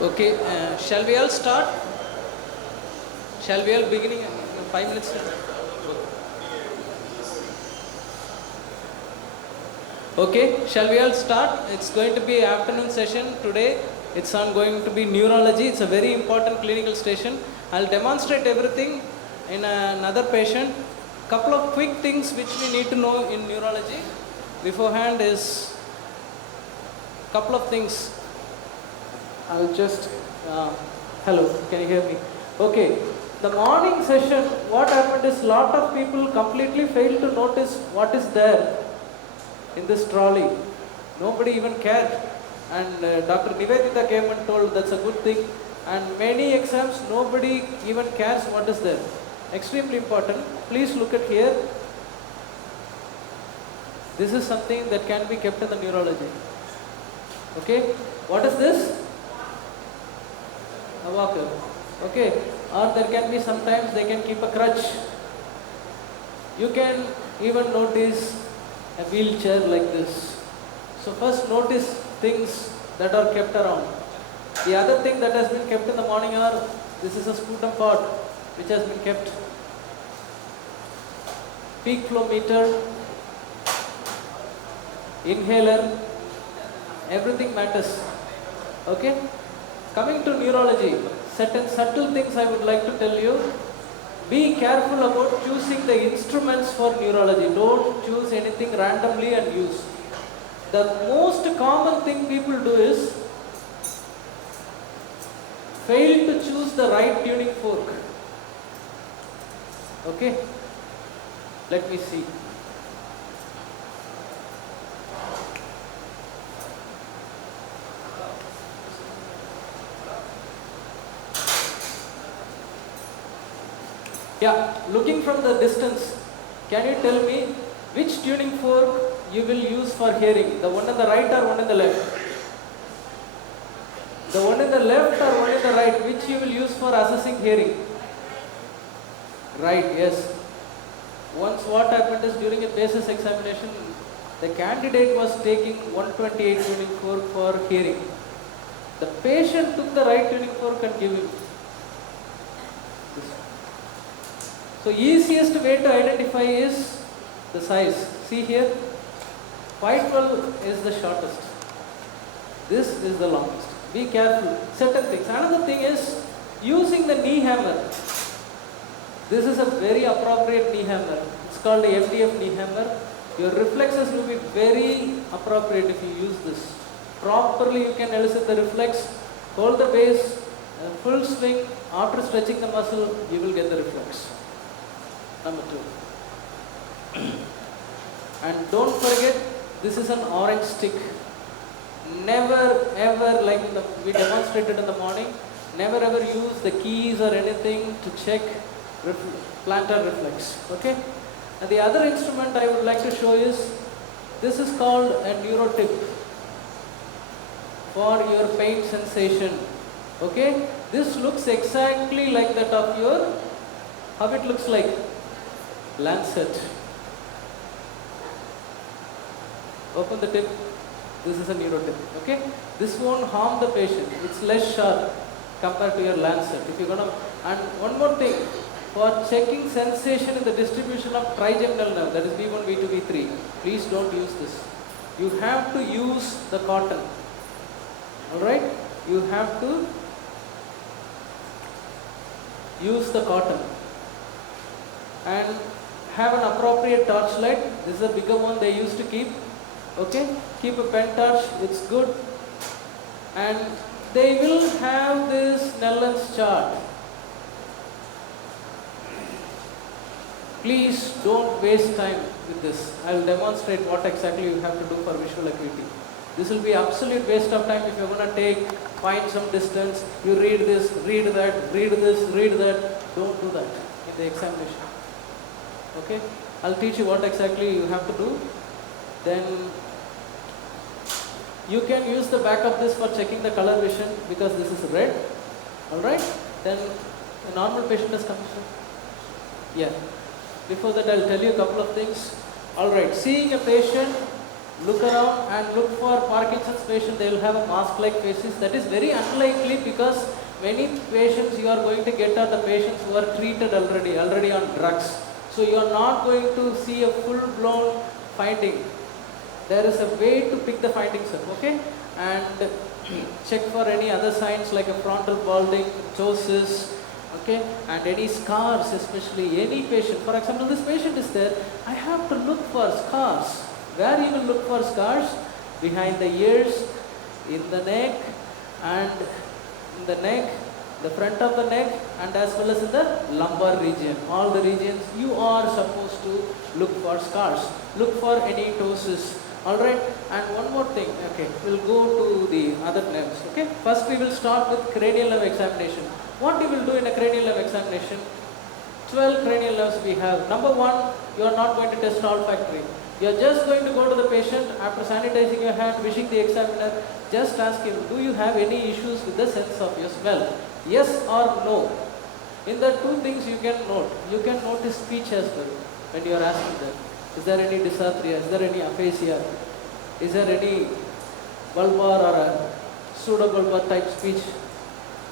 Okay, shall we all start? Shall we all beginning in 5 minutes? Okay, shall we all start? It's going to be afternoon session today. It's on going to be neurology. It's a very important clinical station. I'll demonstrate everything in another patient. Couple of quick things which we need to know in neurology beforehand is couple of things. I'll just hello, can you hear me? Okay, the morning session, what happened is lot of people completely failed to notice what is there in this trolley. Nobody even cared, and Dr. Nivedita came and told that's a good thing, and many exams nobody even cares what is there. Extremely important. Please look at here. This is something that can be kept in the neurology. Okay, what is this? A walker. Okay, or there can be sometimes they can keep a crutch. You can even notice a wheelchair like this. So first notice things that are kept around. The other thing that has been kept in the morning are, this is a sputum pod which has been kept. Peak flow meter, inhaler, everything matters. Okay? Coming to neurology, certain subtle things I would like to tell you. Be careful about choosing the instruments for neurology. Don't choose anything randomly and use. The most common thing people do is fail to choose the right tuning fork. Okay? Let me see. Yeah, looking from the distance, can you tell me which tuning fork you will use for hearing? The one on the right or one on the left? The one in the left or one in the right, which you will use for assessing hearing? Right, yes. Once what happened is during a basis examination, the candidate was taking 128 tuning fork for hearing. The patient took the right tuning fork and gave him. So easiest way to identify is the size. See here, 512 is the shortest. This is the longest. Be careful. Certain things. Another thing is using the knee hammer. This is a very appropriate knee hammer. It's called the MDF knee hammer. Your reflexes will be very appropriate if you use this. Properly you can elicit the reflex, hold the base, full swing. After stretching the muscle, you will get the reflex. Number 2. And don't forget, this is an orange stick. Never ever, like we demonstrated in the morning, never ever use the keys or anything to check plantar reflex. Okay? And the other instrument I would like to show is, this is called a neuro tip for your pain sensation. Okay? This looks exactly like that of your, how it looks like? Lancet. Open the tip. This is a neuro tip. Okay? This won't harm the patient. It's less sharp compared to your lancet. If you're gonna, and one more thing, for checking sensation in the distribution of trigeminal nerve, that is V1, V2, V3, please don't use this. You have to use the cotton. Alright? You have to use the cotton. And have an appropriate torchlight. This is a bigger one they used to keep. Okay? Keep a pen torch, it's good. And they will have this Snellen's chart. Please don't waste time with this. I will demonstrate what exactly you have to do for visual acuity. This will be absolute waste of time if you're going to find some distance, you read this, read that, read this, read that. Don't do that in the examination. Okay? I'll teach you what exactly you have to do. Then you can use the back of this for checking the color vision because this is red. Alright? Then a normal patient is coming. Yeah. Before that, I'll tell you a couple of things. Alright, seeing a patient Look around and look for Parkinson's patient. They will have a mask-like faces. That is very unlikely because many patients you are going to get are the patients who are treated already on drugs. So you are not going to see a full-blown finding. There is a way to pick the findings up, okay? And check for any other signs like a frontal balding, ptosis, okay? And any scars, especially any patient. For example, this patient is there. I have to look for scars. Where you will look for scars? Behind the ears, in the neck, and in the neck, the front of the neck, and as well as in the lumbar region. All the regions you are supposed to look for scars. Look for any ptosis. Alright, and one more thing, okay, we'll go to the other nerves, okay. First we will start with cranial nerve examination. What you will do in a cranial nerve examination? 12 cranial nerves we have. Number 1, you are not going to test olfactory. You are just going to go to the patient after sanitizing your hand, wishing the examiner, just ask him, do you have any issues with the sense of your smell? Yes or no. In the 2 things you can note. You can notice speech as well when you are asking them. Is there any dysarthria? Is there any aphasia? Is there any bulbar or a pseudobulbar type speech?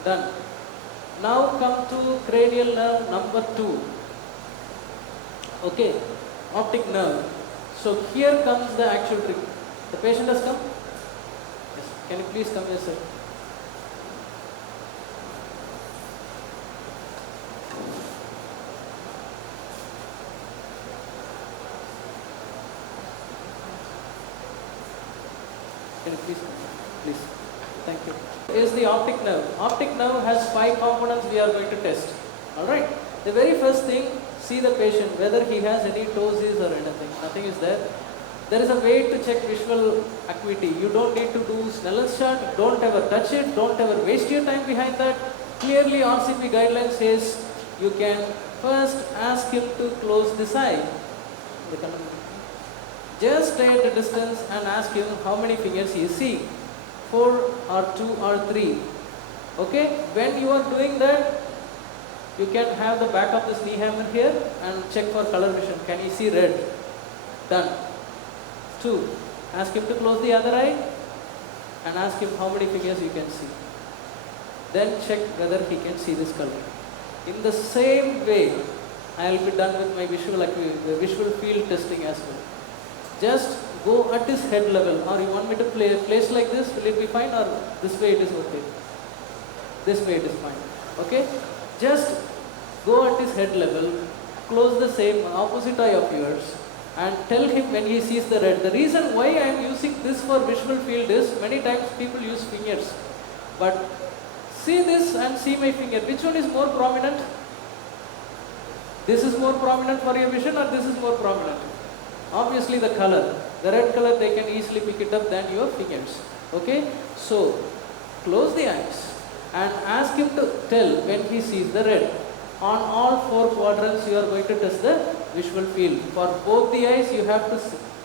Done. Now come to cranial nerve number 2. Okay, optic nerve. So here comes the actual trick. The patient has come? Yes. Can you please come here, sir? Can you please come? Please. Thank you. Is the optic nerve. Optic nerve has 5 components we are going to test. Alright. The very first thing, see the patient whether he has any ptosis or anything. Nothing is there. There is a way to check visual acuity. You don't need to do Snellen's chart. Don't ever touch it. Don't ever waste your time behind that. Clearly RCP guideline says you can first ask him to close this eye. Just stay at a distance and ask him how many fingers he is seeing. 4 or 2 or 3. Okay? When you are doing that, you can have the back of this knee hammer here and check for color vision. Can you see red? Done. 2. Ask him to close the other eye and ask him how many fingers you can see. Then check whether he can see this color. In the same way, I will be done with my visual field testing as well. Just go at his head level, or you want me to place like this, will it be fine, or this way it is okay? This way it is fine. Okay? Just go at his head level, close the same opposite eye of yours, and tell him when he sees the red. The reason why I am using this for visual field is many times people use fingers. But see this and see my finger. Which one is more prominent? This is more prominent for your vision, or this is more prominent? Obviously the color. The red color, they can easily pick it up than your fingers. Okay? So, close the eyes and ask him to tell when he sees the red. On all 4 quadrants, you are going to test the visual field. For both the eyes, you have to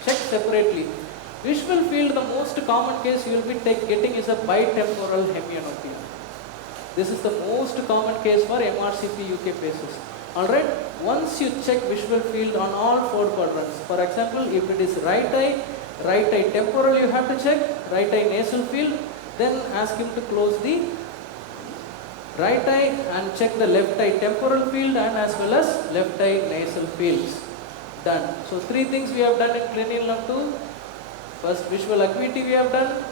check separately. Visual field, the most common case you will be getting is a bitemporal hemianopia. This is the most common case for MRCP UK patients. Alright, once you check visual field on all 4 quadrants, for example, if it is right eye temporal you have to check, right eye nasal field, then ask him to close the right eye and check the left eye temporal field and as well as left eye nasal fields. Done. So 3 things we have done in cranial nerve 2. First, visual acuity we have done,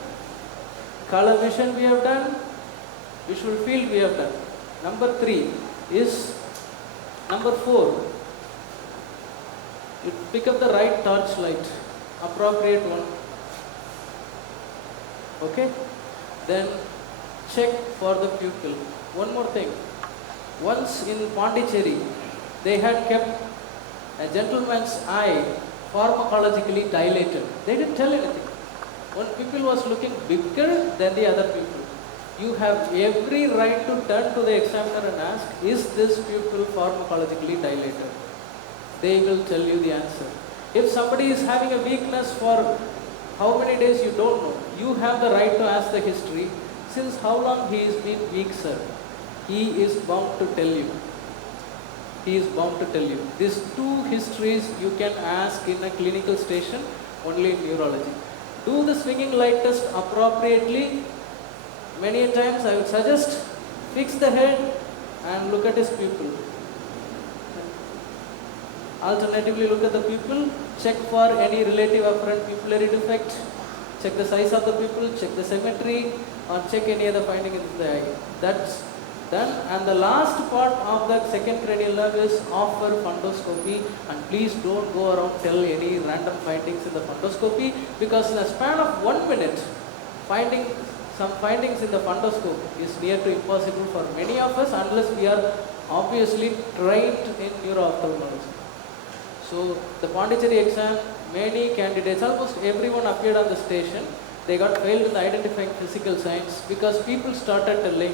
color vision we have done, visual field we have done. Number 3 is number 4. You pick up the right torchlight, appropriate one. Okay? Then check for the pupil. One more thing. Once in Pondicherry, they had kept a gentleman's eye pharmacologically dilated. They didn't tell anything. One pupil was looking bigger than the other pupil. You have every right to turn to the examiner and ask, is this pupil pharmacologically dilated? They will tell you the answer. If somebody is having a weakness for how many days you don't know, you have the right to ask the history. Since how long he has been weak, sir? He is bound to tell you. He is bound to tell you. These 2 histories you can ask in a clinical station only in neurology. Do the swinging light test appropriately. Many times I would suggest fix the head and look at his pupil. Alternatively, look at the pupil, check for any relative apparent pupillary defect, check the size of the pupil, check the symmetry, or check any other finding in the eye. That's done. And the last part of the second cranial nerve is offer fundoscopy, and please don't go around tell any random findings in the fundoscopy, because in a span of 1 minute, some findings in the fundoscope is near to impossible for many of us unless we are obviously trained in neuro-ophthalmology. So the Pondicherry exam, many candidates, almost everyone appeared on the station. They got failed in the identifying physical signs because people started telling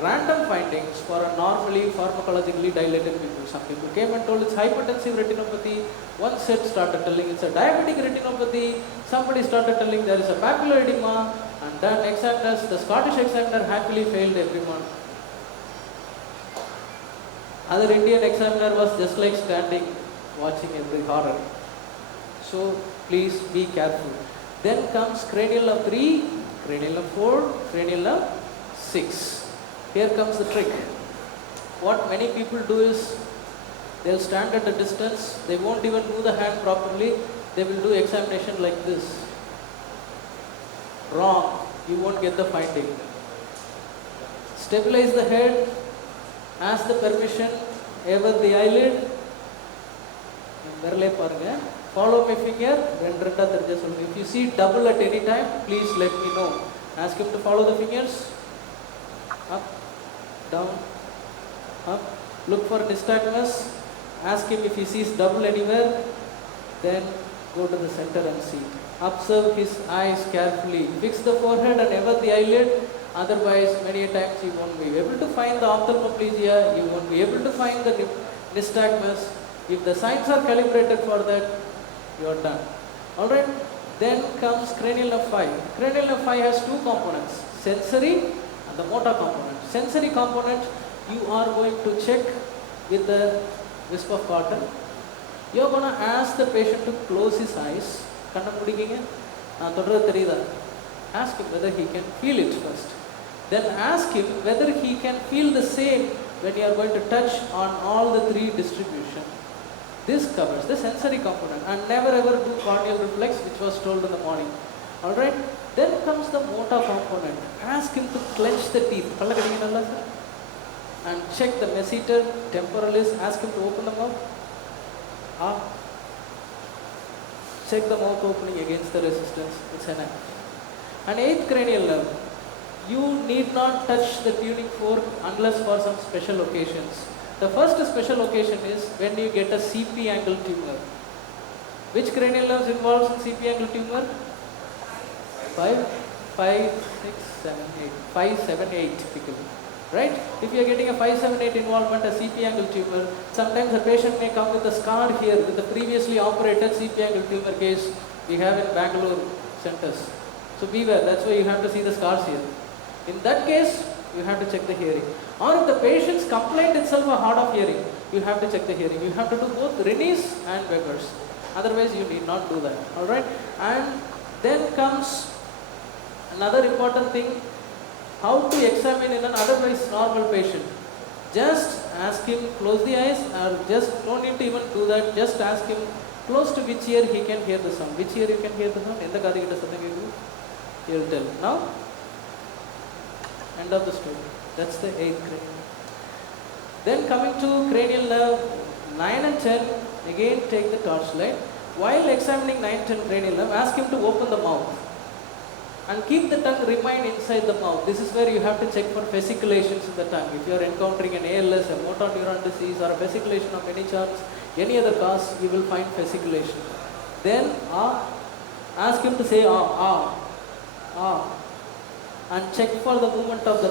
random findings for a normally pharmacologically dilated people. Some people came and told it's hypertensive retinopathy. One set started telling it's a diabetic retinopathy. Somebody started telling there is a papular edema. And then examiners, the Scottish examiner happily failed everyone. Other Indian examiner was just like standing, watching every horror. So please be careful. Then comes cranial nerve 3, cranial nerve 4, cranial nerve 6. Here comes the trick. What many people do is, they'll stand at a distance, they won't even move the hand properly, they will do examination like this. Wrong, you won't get the finding. Stabilize the head, ask the permission, ever the eyelid, follow my finger. If you see double at any time, please let me know. Ask him to follow the fingers. Up, down, up. Look for nystagmus. Ask him if he sees double anywhere. Then go to the center and see. Observe his eyes carefully. Fix the forehead and ever the eyelid. Otherwise, many times you won't be able to find the ophthalmoplegia. You won't be able to find the nystagmus. If the signs are calibrated for that, you are done. Alright, then comes cranial nerve 5. Cranial nerve 5 has two components, sensory and the motor component. Sensory component, you are going to check with the wisp of cotton. You are going to ask the patient to close his eyes. Ask him whether he can feel it first. Then ask him whether he can feel the same when you are going to touch on all the three distribution. This covers the sensory component, and never ever do corneal reflex, which was told in the morning. Alright, then comes the motor component. Ask him to clench the teeth and check the masseter, temporalis. Ask him to open the mouth. Check the mouth opening against the resistance. It's enough. And eighth cranial nerve. You need not touch the tuning fork unless for some special occasions. The first special occasion is when you get a CP angle tumor. Which cranial nerves involves in CP angle tumor? 5, 6, 7, 8. 5, 7, 8 typically. Right? If you are getting a 5, 7, 8 involvement, a CP angle tumor, sometimes a patient may come with a scar here with the previously operated CP angle tumor case we have in Bangalore centers. So beware, that's why you have to see the scars here. In that case, you have to check the hearing. Or if the patient's complaint itself are hard of hearing, you have to check the hearing. You have to do both Rennie's and Weber's. Otherwise, you need not do that. Alright? And then comes another important thing, how to examine in an otherwise normal patient. Just ask him, close the eyes, or just don't need to even do that. Just ask him, close to which ear he can hear the sound. Which ear you can hear the sound? He will tell. Now, end of the story. That's the 8th cranial. Then coming to cranial nerve 9 and 10, again take the torchlight. While examining 9, 10 cranial nerve, ask him to open the mouth and keep the tongue remain inside the mouth. This is where you have to check for fasciculations in the tongue. If you are encountering an ALS, a motor neuron disease, or a fasciculation of any chance, any other cause, you will find fasciculation. Then ask him to say and check for the movement of the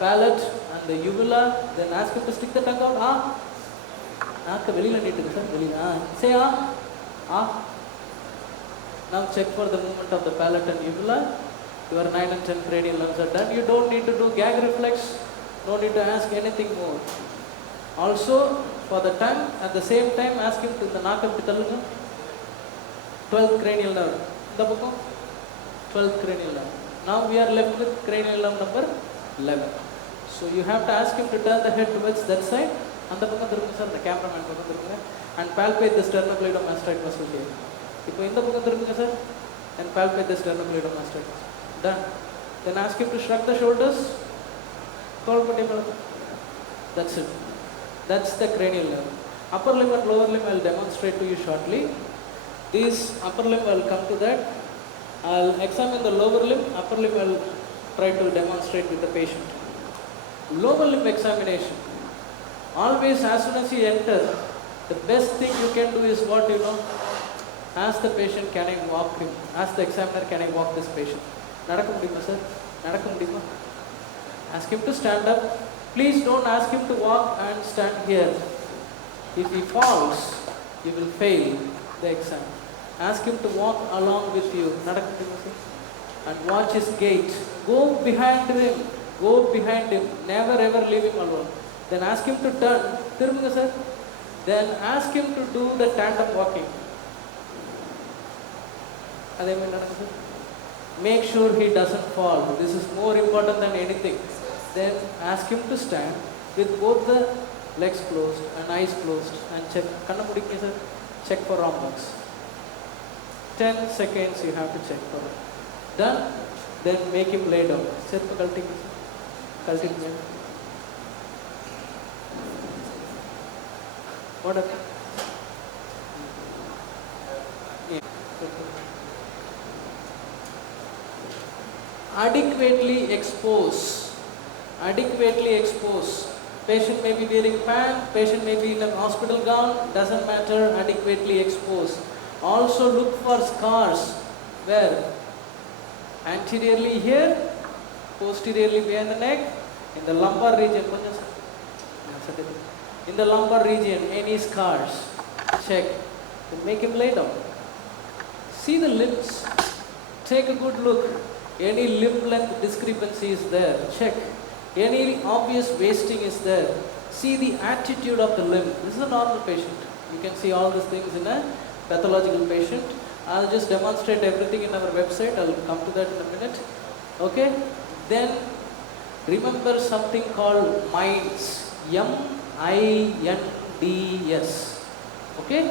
palate and the uvula. Then ask him to stick the tongue out. Say Now check for the movement of the palate and uvula. Your 9 and 10 cranial nerves are done. You don't need to do gag reflex. No need to ask anything more. Also, for the tongue, at the same time, ask him to the nakam pitalunga. 12th cranial nerve. 12th cranial nerve. Now we are left with cranial nerve number 11. So you have to ask him to turn the head towards that side. And the cameraman and palpate the sternocleidomastoid muscle here. And palpate the sternocleidomastoid muscle. Done. Then ask him to shrug the shoulders. That's it. That's the cranial nerve. Upper limb and lower limb I will demonstrate to you shortly. This upper limb I will come to that. I will examine the lower limb. Upper limb I will try to demonstrate with the patient. Lower limb examination. Always as soon as you enter, the best thing you can do is what you know. Ask the patient, can I walk him? Ask the examiner, can I walk this patient? Nadakka mudiyuma sir? Nadakka mudiyuma? Ask him to stand up. Please don't ask him to walk and stand here. If he falls, you will fail the exam. Ask him to walk along with you. Nadakka mudiyuma sir? And watch his gait. Go behind him. Go behind him. Never ever leave him alone. Then ask him to turn. Tirumuga sir. Then ask him to do the tandem walking. Make sure he doesn't fall. This is more important than anything. Then ask him to stand with both the legs closed and eyes closed and check. Check for rhombox. 10 seconds you have to check for it. Done. Then make him lay down. What happened? Adequately expose. Adequately expose. Patient may be wearing pant, patient may be in a hospital gown, doesn't matter, adequately expose. Also look for scars. Where? Anteriorly here, posteriorly behind the neck, in the lumbar region. In the lumbar region, any scars, check. Then make him lay down. See the limbs. Take a good look. Any limb length discrepancy is there. Check. Any obvious wasting is there. See the attitude of the limb. This is a normal patient. You can see all these things in a pathological patient. I'll just demonstrate everything in our website. I'll come to that in a minute. Okay? Then remember something called MINDS. M-I-N-D-S. Okay?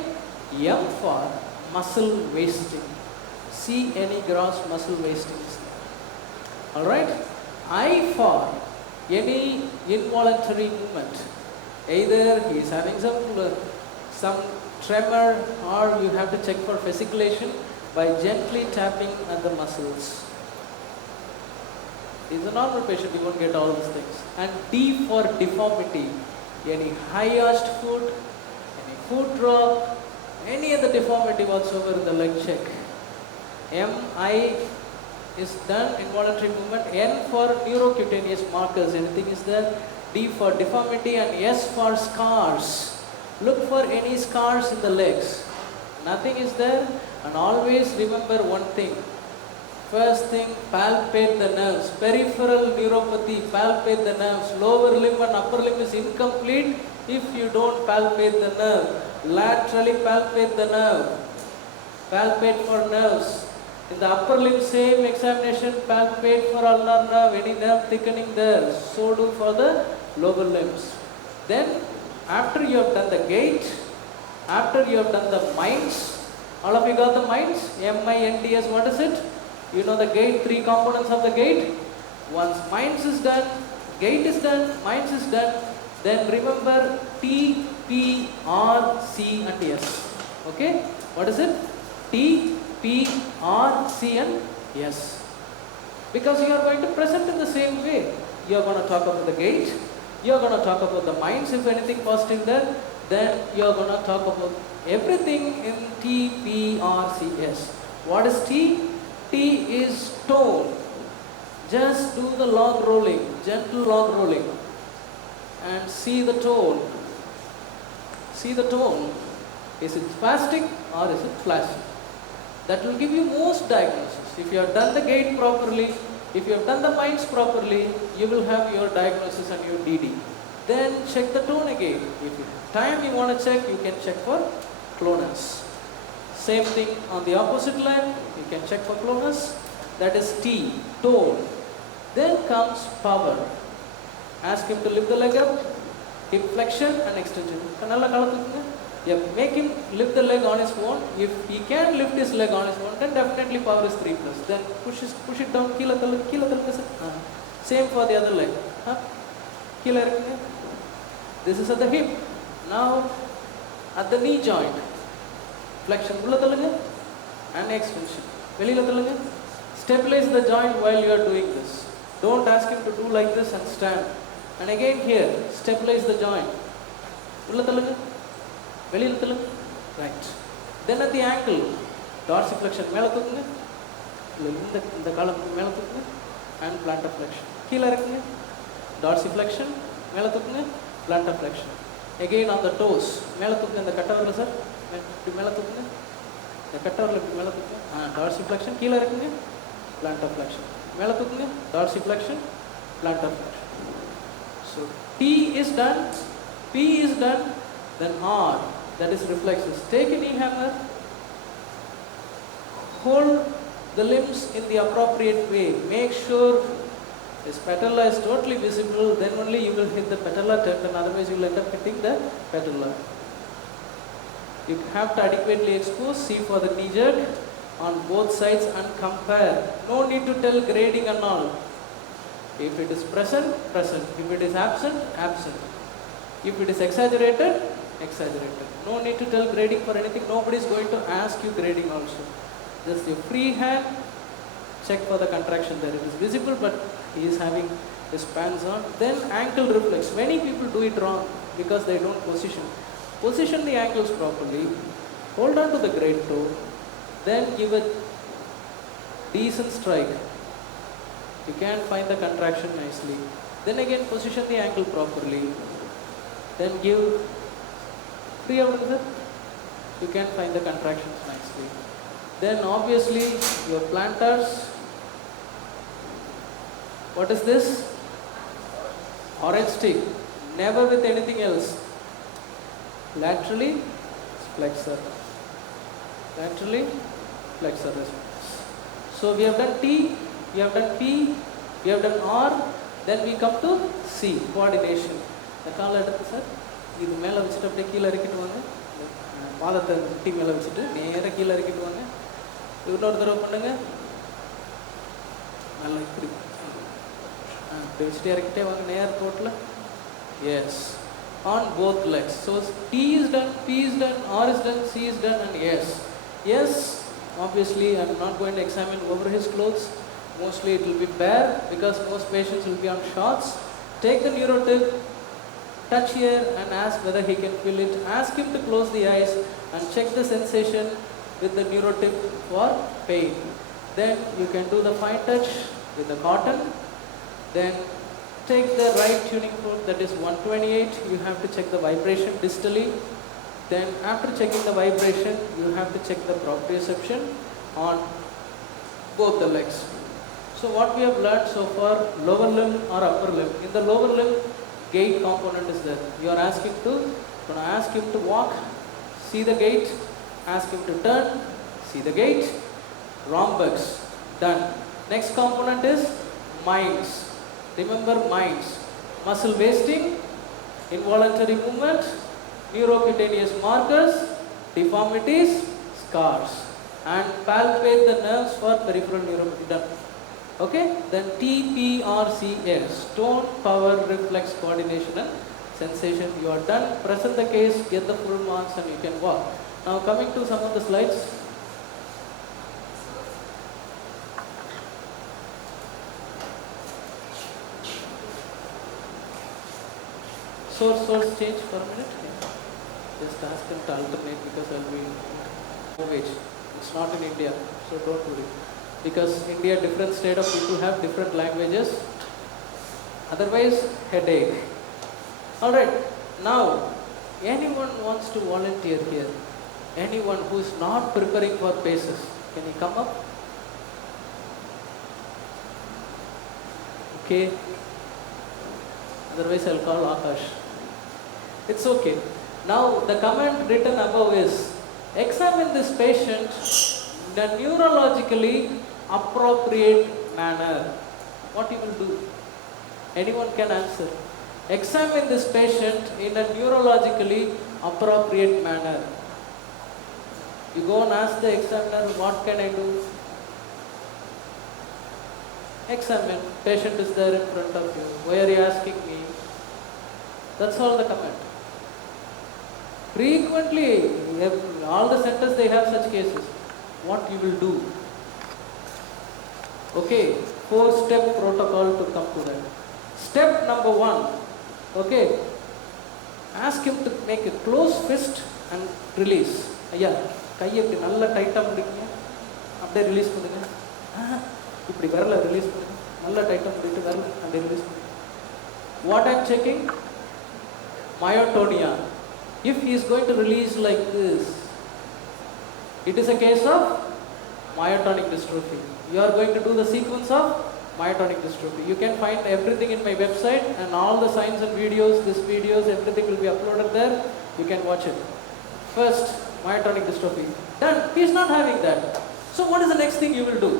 M for muscle wasting. See any gross muscle wasting is there. Alright? I for any involuntary movement. Either he is having some tremor, or you have to check for fasciculation by gently tapping at the muscles. He is a normal patient, you won't get all these things. And D for deformity. Any high arched foot, any foot drop, any other deformity whatsoever in the leg, check. M-I is done, involuntary movement. N for neurocutaneous markers, anything is there. D for deformity, and S for scars. Look for any scars in the legs. Nothing is there. And always remember one thing. First thing, palpate the nerves. Peripheral neuropathy, palpate the nerves. Lower limb and upper limb is incomplete if you don't palpate the nerve. Laterally palpate the nerve. Palpate for nerves. In the upper limb, same examination, palpate for ulnar nerve, any nerve thickening there. So do for the lower limbs. Then, after you have done the gait, after you have done the minds, all of you got the minds? M-I-N-D-S, what is it? You know the gait, 3 components of the gait. Once minds is done, gait is done, minds is done, then remember T, P, R, C and S. Okay? What is it? T, P, R, C and S. Because you are going to present in the same way. You are going to talk about the gait, you are going to talk about the minds, if anything positive there, then you are going to talk about everything in T, P, R, C, S. What is T? T is tone. Just do the log rolling, gentle log rolling, and see the tone. See the tone. Is it spastic or is it flashing? That will give you most diagnosis. If you have done the gait properly, if you have done the minds properly, you will have your diagnosis and your DD. Then check the tone again. If you have time you want to check, you can check for clonus. Same thing on the opposite leg, you can check for clonus. that is T, tone. Then comes power. Ask him to lift the leg up, hip flexion and extension. Yep, make him lift the leg on his own. If he can lift his leg on his own, then definitely power is 3+. Then push it down, same for the other leg. This is at the hip. Now at the knee joint, flexion and extension. Stabilize the joint while you are doing this. Don't ask him to do like this and stand. And again here, stabilize the joint. Right. Then at the ankle, dorsiflexion and plantar flexion. Dorsiflexion, plantar flexion. Again on the toes, the cutter sir. The cutter dorsiflexion, plantar flexion. Dorsiflexion, plantar flexion. So T is done, P is done, then R, that is reflexes. Take a knee hammer, hold the limbs in the appropriate way. Make sure this patella is totally visible, then only you will hit the patella tendon, otherwise you will end up hitting the patella. You have to adequately expose, see for the knee jerk on both sides and compare. No need to tell grading and all. If it is present, present. If it is absent, absent. If it is exaggerated, exaggerated. No need to tell grading for anything. Nobody is going to ask you grading also. Just your free hand, check for the contraction there. It is visible, but he is having his pants on. Then ankle reflex. Many people do it wrong because they don't position. Position the ankles properly. Hold on to the great toe. Then give a decent strike. You can find the contraction nicely. Then again position the ankle properly. Then give free out of it. You can find the contractions nicely. Then obviously your plantars. What is this? Orange stick. Never with anything else. Laterally flexor. Laterally flexor. So we have done T, we have done P, we have done R, then we come to C, coordination. The கால எடுத்து sir இது மேலே வச்சுட்டு அப்படியே கீழே இறக்கிட்டு வாங்க. பாதத்தை முட்டி மேலே வச்சுட்டு நேராக கீழே இறக்கிட்டு வாங்க. இன்னொரு தடவை பண்ணுங்க. நல்லா இப்படி இப்படி வச்சுட்டு இறக்கிட்டே வாங்க நேர் கோட்டில். Yes. On both legs. So T is done, P is done, R is done, C is done, and yes. Yes, obviously I am not going to examine over his clothes. Mostly it will be bare because most patients will be on shorts. Take the neurotip, touch here and ask whether he can feel it. Ask him to close the eyes and check the sensation with the neurotip for pain. Then you can do the fine touch with the cotton. Then take the right tuning fork, that is 128. You have to check the vibration distally. Then after checking the vibration, you have to check the proprioception on both the legs. So what we have learned so far, lower limb or upper limb. In the lower limb, gait component is there. You are asking to, going to ask him to walk, see the gait, ask him to turn, see the gait, rhombex, done. Next component is minds. Remember minds, muscle wasting, involuntary movement, neurocutaneous markers, deformities, scars, and palpate the nerves for peripheral neuropathy. Done. Okay, then T, P, R, C, S, tone, power, reflex, coordination and sensation. You are done. Present the case, get the full marks and you can walk. Now coming to some of the slides. Source change for a minute. Yeah. Just ask them to alternate because I will be no wage. It's not in India, so don't worry. Because India, different state of people have different languages. Otherwise, headache. Alright, now anyone wants to volunteer here? Anyone who is not preparing for paces, can you come up? Okay. Otherwise, I'll call Akash. It's okay. Now, the comment written above is, examine this patient neurologically appropriate manner. What you will do? Anyone can answer. Examine this patient in a neurologically appropriate manner. You go and ask the examiner, what can I do? Examine. Patient is there in front of you. Why are you asking me? That's all the comment. Frequently, all the centers they have such cases. What you will do? Okay, 4-step protocol to come to that. Step number 1. Okay, ask him to make a close fist and release. ஐயா கையை இப்படி நல்லா டைட்டாக முடிக்கீங்க, அப்படியே release பண்ணுங்க. இப்படி வரல release பண்ணுங்க, நல்லா டைட்டாக முடிட்டு வரல அப்படியே ரிலீஸ் பண்ணுங்க. What I'm checking? Myotonia. If he is going to release like this, it is a case of myotonic dystrophy. You are going to do the sequence of myotonic dystrophy. You can find everything in my website and all the signs and videos, everything will be uploaded there. You can watch it. First, myotonic dystrophy. Done. He is not having that. So what is the next thing you will do?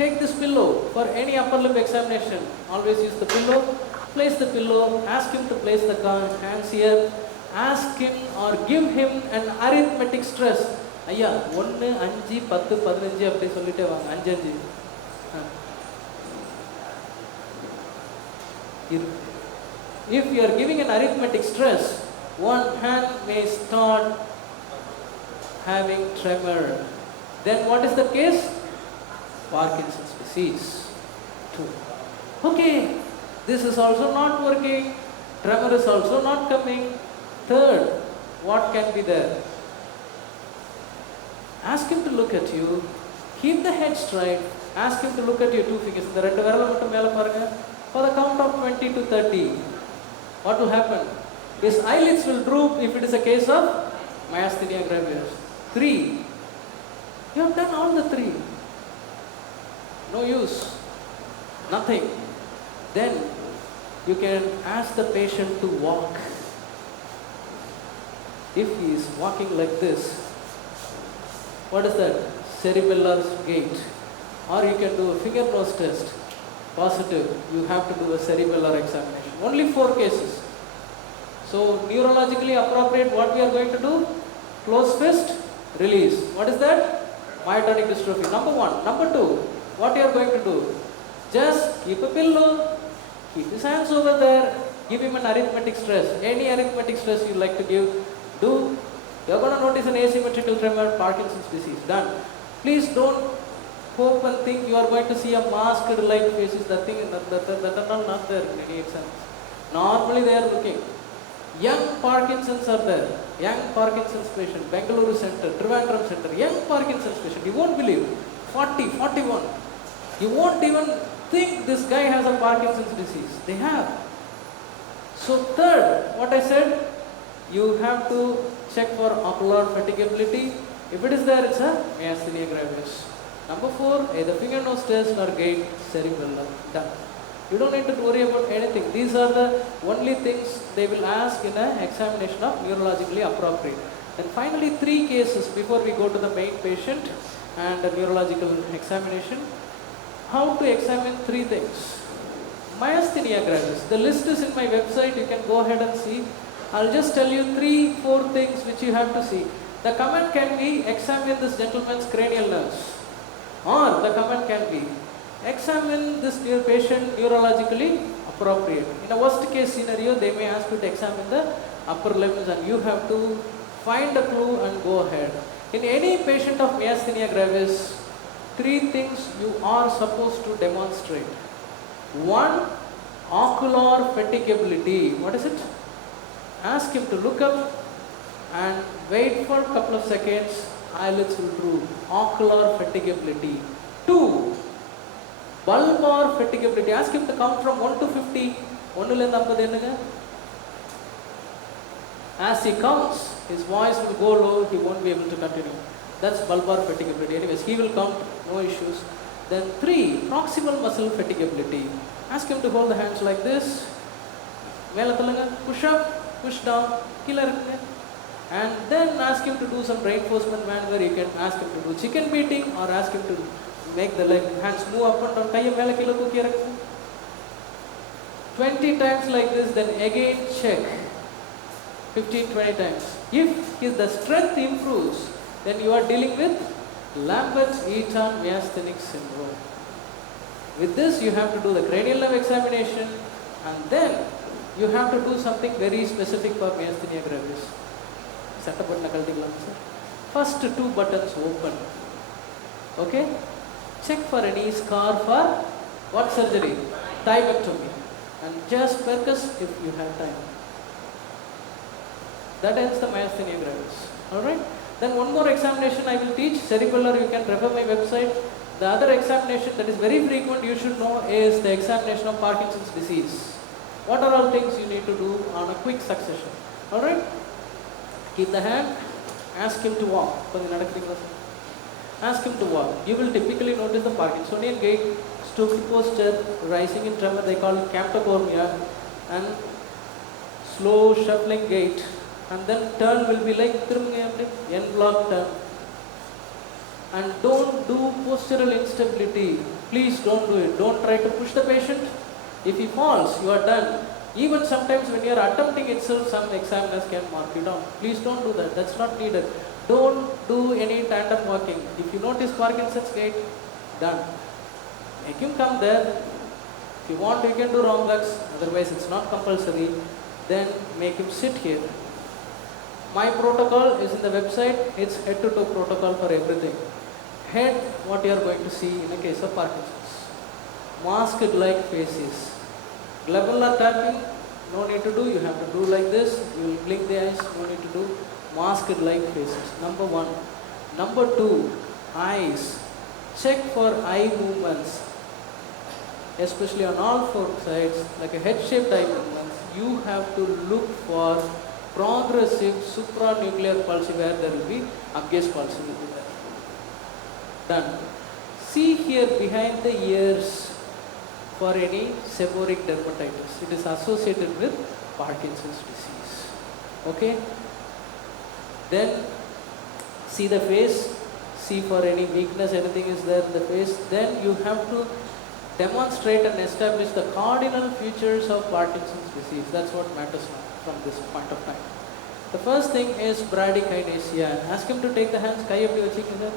Take this pillow for any upper limb examination. Always use the pillow. Place the pillow. Ask him to place the hands here. Ask him or give him an arithmetic stress. ஐயா 1 5 10 15 அப்படி சொல்லிட்டே வாங்க. 5 5. If you are giving an arithmetic stress, one hand may start having tremor. Then what is the case? Parkinson's disease. 2. Okay, this is also not working. Tremor is also not coming. Third, what can be there? Ask him to look at you. Keep the head straight. Ask him to look at your 2 fingers. இந்த ரெண்டு விரலை மட்டும் மேலே பாருங்க. For the count of 20 to 30. What will happen? His eyelids will droop if it is a case of myasthenia gravis. 3. You have done all the 3. No use. Nothing. Then you can ask the patient to walk. If he is walking like this, what is that? Cerebellar gait. Or you can do a finger nose test. Positive. You have to do a cerebellar examination. Only 4 cases. So neurologically appropriate, what we are going to do? Close fist, release. What is that? Myotonic dystrophy. Number 1. Number 2, what you are going to do? Just keep a pillow, keep his hands over there, give him an arithmetic stress. Any arithmetic stress you like to give, do. You are going to notice an asymmetrical tremor, Parkinson's disease. Done. Please don't hope and think you are going to see a masked like faces. That are not there in any exams. Normally they are looking. Young Parkinsons are there. Young Parkinson's patient, Bengaluru Center, Trivandrum Center. Young Parkinson's patient. You won't believe. 40, 41. You won't even think this guy has a Parkinson's disease. They have. So third, what I said, you have to check for ocular fatigability. If it is there, it's a myasthenia gravis. Number 4, either finger nose test or gait cerebellar. Done. You don't need to worry about anything. These are the only things they will ask in an examination of neurologically appropriate. And finally, 3 cases before we go to the main patient and the neurological examination. How to examine 3 things. Myasthenia gravis. The list is in my website. You can go ahead and see. I'll just tell you 3-4 things which you have to see. The comment can be examine this gentleman's cranial nerves. Or the comment can be examine this patient neurologically appropriate. In a worst case scenario, they may ask you to examine the upper limbs and you have to find a clue and go ahead. In any patient of myasthenia gravis, 3 things you are supposed to demonstrate. 1, ocular fatigability. What is it? Ask him to look up and wait for a couple of seconds. Eyelids will droop. Ocular fatigability. 2, bulbar fatigability. Ask him to count from 1 to 50. 1 to 50. As he counts, his voice will go low. He won't be able to continue. That's bulbar fatigability. Anyways, he will count. No issues. Then 3, proximal muscle fatigability. Ask him to hold the hands like this. Push up, push down. And then ask him to do some reinforcement maneuver. You can ask him to do chicken beating or ask him to make the hands move up and down. Kaiya mela kilo tooki irakku. 20 times like this, then again check. 15-20 times. If the strength improves, then you are dealing with Lambert-Eaton myasthenic syndrome. With this, you have to do the cranial nerve examination, and then you have to do something very specific for myasthenia gravis. First 2 buttons open. Okay? Check for any scar for what surgery? Thymectomy. And just percuss if you have time. That ends the myasthenia gravis. Alright? Then one more examination I will teach. Cerebellar, you can refer my website. The other examination that is very frequent you should know is the examination of Parkinson's disease. What are all things you need to do on a quick succession? Alright? Keep the hand. Ask him to walk. Ask him to walk. You will typically notice the Parkinsonian gait, stooped posture, rising in tremor, they call it camptocormia, and slow shuffling gait. And then turn will be like N-block turn. And don't do postural instability. Please don't do it. Don't try to push the patient. If he falls, you are done. Even sometimes when you are attempting itself, some examiners can mark you down. Please don't do that. That's not needed. Don't do any tandem walking. If you notice Parkinson's gait, done. Make him come there. If you want, you can do wrong legs. Otherwise, it's not compulsory. Then make him sit here. My protocol is in the website. It's head to toe protocol for everything. Head, what you are going to see in a case of Parkinson's. Mask-like faces. Glabellar tapping, no need to do. You have to do like this. You will blink the eyes, no need to do. Mask-like faces. Number 1. Number 2, eyes. Check for eye movements. Especially on all 4 sides, like a head-shaped eye movements, you have to look for progressive supranuclear palsy where there will be upgaze palsy will be there. Done. See here behind the ears for any seborrheic dermatitis. It is associated with Parkinson's disease. Okay? Then see the face. See for any weakness, anything is there in the face. Then you have to demonstrate and establish the cardinal features of Parkinson's disease. That's what matters now from this point of time. The first thing is bradykinesia. Ask him to take the hands. Kai eppadi vechikkinga?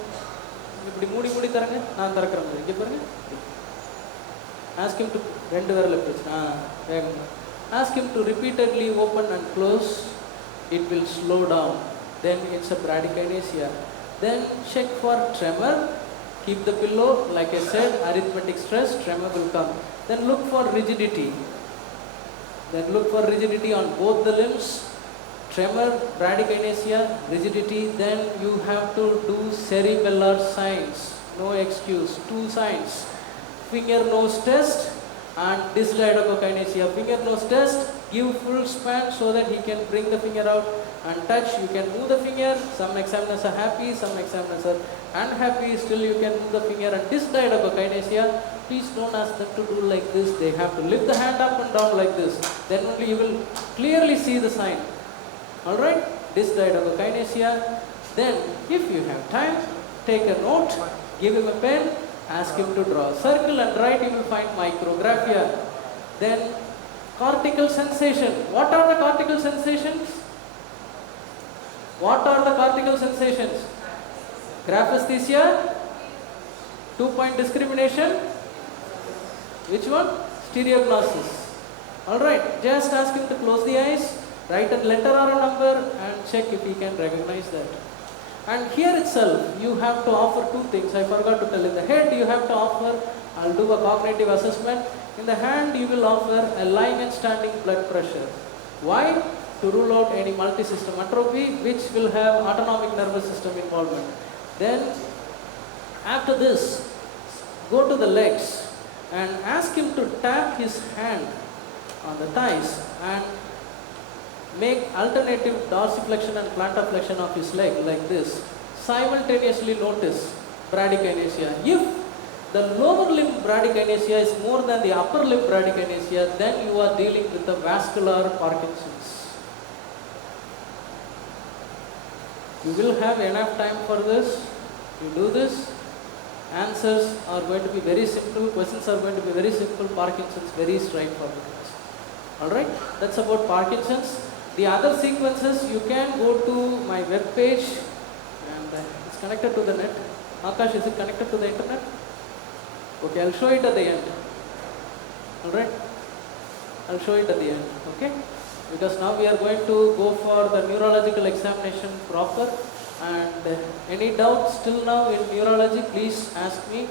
Ippadi moodi tharanga. Naan tharakkuren. Inga parunga. Ask him to rendu viral eppadi. Ask him to repeatedly open and close. It will slow down. Then it's a bradykinesia. Then check for tremor. Keep the pillow, like I said, arithmetic stress, tremor will come. Then look for rigidity. Then look for rigidity on both the limbs. Tremor, bradykinesia, rigidity. Then you have to do cerebellar signs. No excuse. 2 signs. Finger nose test and dysdiadochokinesia. Finger nose test, give full span so that he can bring the finger out and touch. You can move the finger. Some examiners are happy, some examiners are unhappy. Still you can move the finger. And dysdiadochokinesia, please don't ask them to do like this. They have to lift the hand up and down like this. Then only you will clearly see the sign. Alright? Dysdiadochokinesia. Then if you have time, take a note, give him a pen, ask him to draw a circle and write. You will find micrographia. Then cortical sensation. What are the cortical sensations? What are the cortical sensations? Graphesthesia, 2-point discrimination. Which one? Stereognosis. Alright, just ask him to close the eyes, write a letter or a number and check if he can recognize that. And here itself, you have to offer 2 things. I forgot to tell. In the head, you have to offer, I'll do a cognitive assessment. In the hand, you will offer a lying and standing blood pressure. Why? To rule out any multi-system atrophy, which will have autonomic nervous system involvement. Then, after this, go to the legs and ask him to tap his hand on the thighs and make alternative dorsiflexion and plantar flexion of his leg like this. Simultaneously notice bradykinesia. If the lower limb bradykinesia is more than the upper limb bradykinesia, then you are dealing with the vascular Parkinson's. You will have enough time for this. You do this. Answers are going to be very simple. Questions are going to be very simple. Parkinson's very straightforward. Alright, that's about Parkinson's. The other sequences, you can go to my web page and it's connected to the net. Akash, is it connected to the internet? Okay, I'll show it at the end. Alright, I'll show it at the end. Okay, because now we are going to go for the neurological examination proper. And any doubts till now in neurology, please ask me.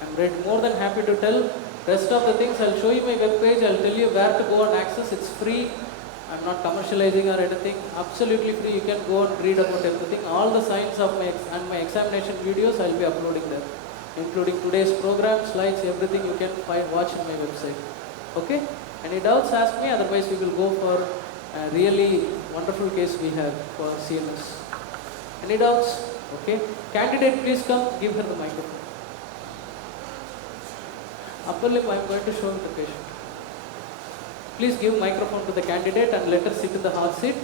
I'm more than happy to tell. Rest of the things I'll show you my web page. I'll tell you where to go and access. It's free. I'm not commercializing or anything. Absolutely free. You can go and read about everything. All the signs of my examination videos I'll be uploading there, including today's program, slides, everything you can watch on my website. Okay? Any doubts? Ask me. Otherwise, we will go for a really wonderful case we have for CNS. Any doubts? Okay. Candidate, please come. Give her the microphone. Upper lip, I am going to show the patient. Please give microphone to the candidate and let her sit in the hot seat.